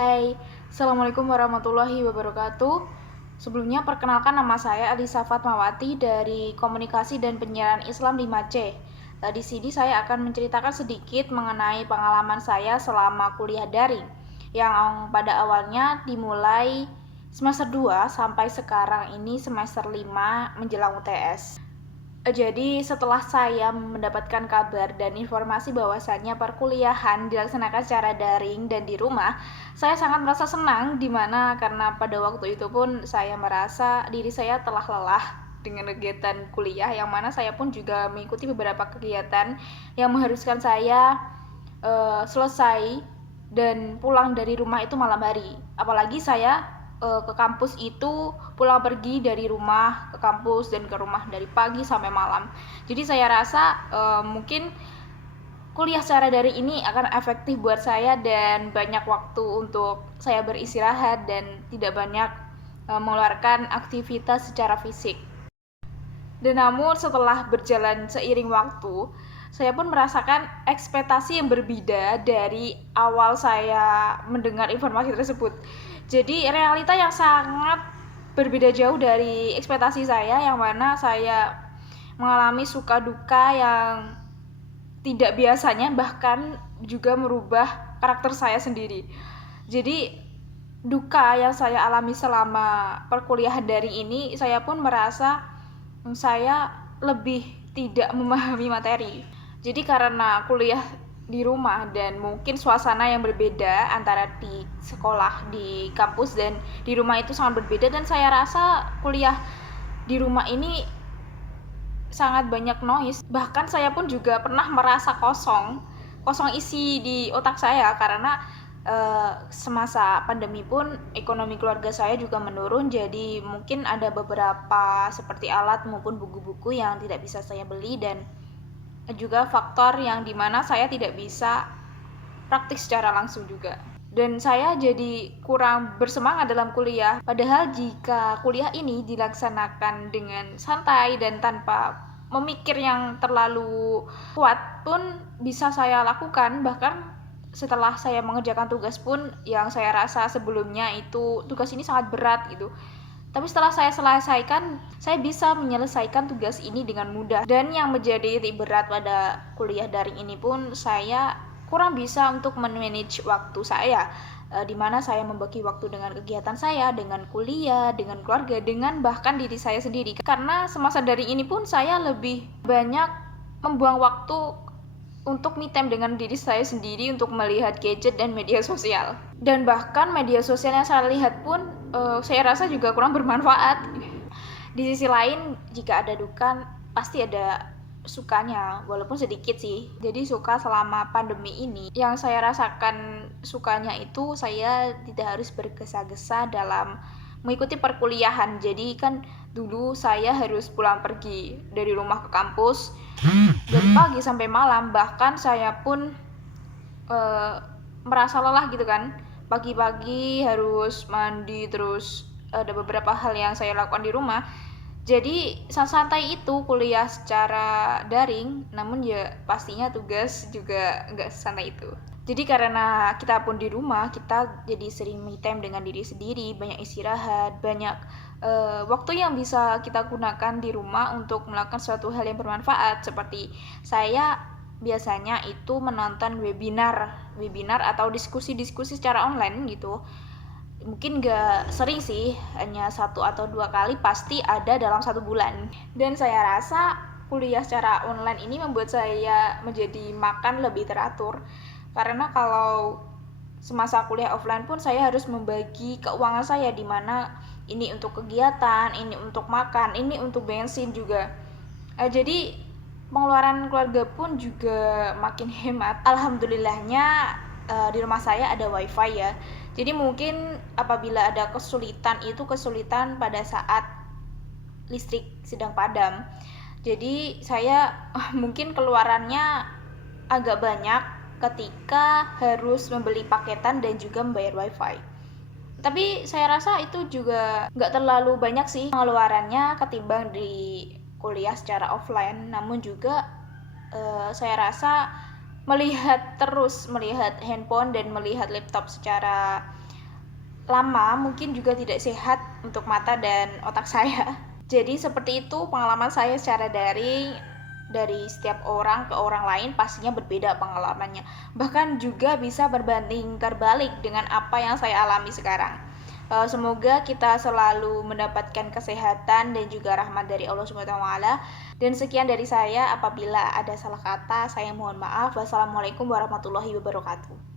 Hai, Assalamualaikum warahmatullahi wabarakatuh. Sebelumnya perkenalkan, nama saya Alisa Fatmawati dari Komunikasi dan Penyiaran Islam 5C. Di sini saya akan menceritakan sedikit mengenai pengalaman saya selama kuliah daring yang pada awalnya dimulai semester 2 sampai sekarang ini semester 5 menjelang UTS. Jadi setelah saya mendapatkan kabar dan informasi bahwasannya perkuliahan dilaksanakan secara daring dan di rumah, saya sangat merasa senang karena pada waktu itu pun saya merasa diri saya telah lelah dengan kegiatan kuliah, yang mana saya pun juga mengikuti beberapa kegiatan yang mengharuskan saya selesai dan pulang dari rumah itu malam hari. Apalagi saya ke kampus itu pulang pergi dari rumah ke kampus dan ke rumah dari pagi sampai malam. Jadi saya rasa mungkin kuliah secara daring ini akan efektif buat saya dan banyak waktu untuk saya beristirahat dan tidak banyak mengeluarkan aktivitas secara fisik. Dan namun setelah berjalan seiring waktu, saya pun merasakan ekspektasi yang berbeda dari awal saya mendengar informasi tersebut. Jadi realita yang sangat berbeda jauh dari ekspektasi saya, yang mana saya mengalami suka duka yang tidak biasanya, bahkan juga merubah karakter saya sendiri. Jadi duka yang saya alami selama perkuliahan daring ini, saya pun merasa saya lebih tidak memahami materi. Jadi karena kuliah di rumah dan mungkin suasana yang berbeda antara di sekolah, di kampus dan di rumah itu sangat berbeda, dan saya rasa kuliah di rumah ini sangat banyak noise. Bahkan saya pun juga pernah merasa kosong isi di otak saya karena semasa pandemi pun ekonomi keluarga saya juga menurun, jadi mungkin ada beberapa seperti alat maupun buku-buku yang tidak bisa saya beli, dan juga faktor yang dimana saya tidak bisa praktik secara langsung juga. Dan saya jadi kurang bersemangat dalam kuliah. Padahal jika kuliah ini dilaksanakan dengan santai dan tanpa memikir yang terlalu kuat pun bisa saya lakukan. Bahkan setelah saya mengerjakan tugas pun yang saya rasa sebelumnya itu tugas ini sangat berat gitu, tapi setelah saya selesaikan, saya bisa menyelesaikan tugas ini dengan mudah. Dan yang menjadi titik berat pada kuliah daring ini pun, saya kurang bisa untuk manage waktu saya, di mana saya membagi waktu dengan kegiatan saya, dengan kuliah, dengan keluarga, dengan bahkan diri saya sendiri. Karena semasa daring ini pun saya lebih banyak membuang waktu untuk me time dengan diri saya sendiri, untuk melihat gadget dan media sosial. Dan bahkan media sosial yang saya lihat pun saya rasa juga kurang bermanfaat. Di sisi lain, jika ada duka pasti ada sukanya, walaupun sedikit sih. Jadi suka selama pandemi ini, yang saya rasakan sukanya itu saya tidak harus bergesa-gesa dalam mengikuti perkuliahan. Jadi kan dulu saya harus pulang pergi dari rumah ke kampus dari pagi sampai malam, bahkan saya pun merasa lelah gitu kan. Pagi-pagi harus mandi, terus ada beberapa hal yang saya lakukan di rumah. Jadi santai itu kuliah secara daring, namun ya pastinya tugas juga nggak santai itu. Jadi karena kita pun di rumah, kita jadi sering me time dengan diri sendiri, banyak istirahat, banyak waktu yang bisa kita gunakan di rumah untuk melakukan suatu hal yang bermanfaat. Seperti saya biasanya itu menonton webinar atau diskusi-diskusi secara online gitu. Mungkin gak sering sih, hanya 1 atau 2 kali pasti ada dalam 1 bulan. Dan saya rasa kuliah secara online ini membuat saya menjadi makan lebih teratur, karena kalau semasa kuliah offline pun saya harus membagi keuangan saya, di mana ini untuk kegiatan, ini untuk makan, ini untuk bensin juga. Jadi pengeluaran keluarga pun juga makin hemat. Alhamdulillahnya di rumah saya ada wifi ya. Jadi mungkin apabila ada kesulitan pada saat listrik sedang padam. Jadi saya mungkin keluarannya agak banyak ketika harus membeli paketan dan juga membayar wifi. Tapi saya rasa itu juga nggak terlalu banyak sih pengeluarannya ketimbang di kuliah secara offline. Namun juga saya rasa melihat handphone dan melihat laptop secara lama mungkin juga tidak sehat untuk mata dan otak saya. Jadi seperti itu pengalaman saya secara daring. Dari setiap orang ke orang lain pastinya berbeda pengalamannya. Bahkan juga bisa berbanding terbalik dengan apa yang saya alami sekarang. Semoga kita selalu mendapatkan kesehatan dan juga rahmat dari Allah Subhanahu wa taala. Dan sekian dari saya, apabila ada salah kata saya mohon maaf. Wassalamualaikum warahmatullahi wabarakatuh.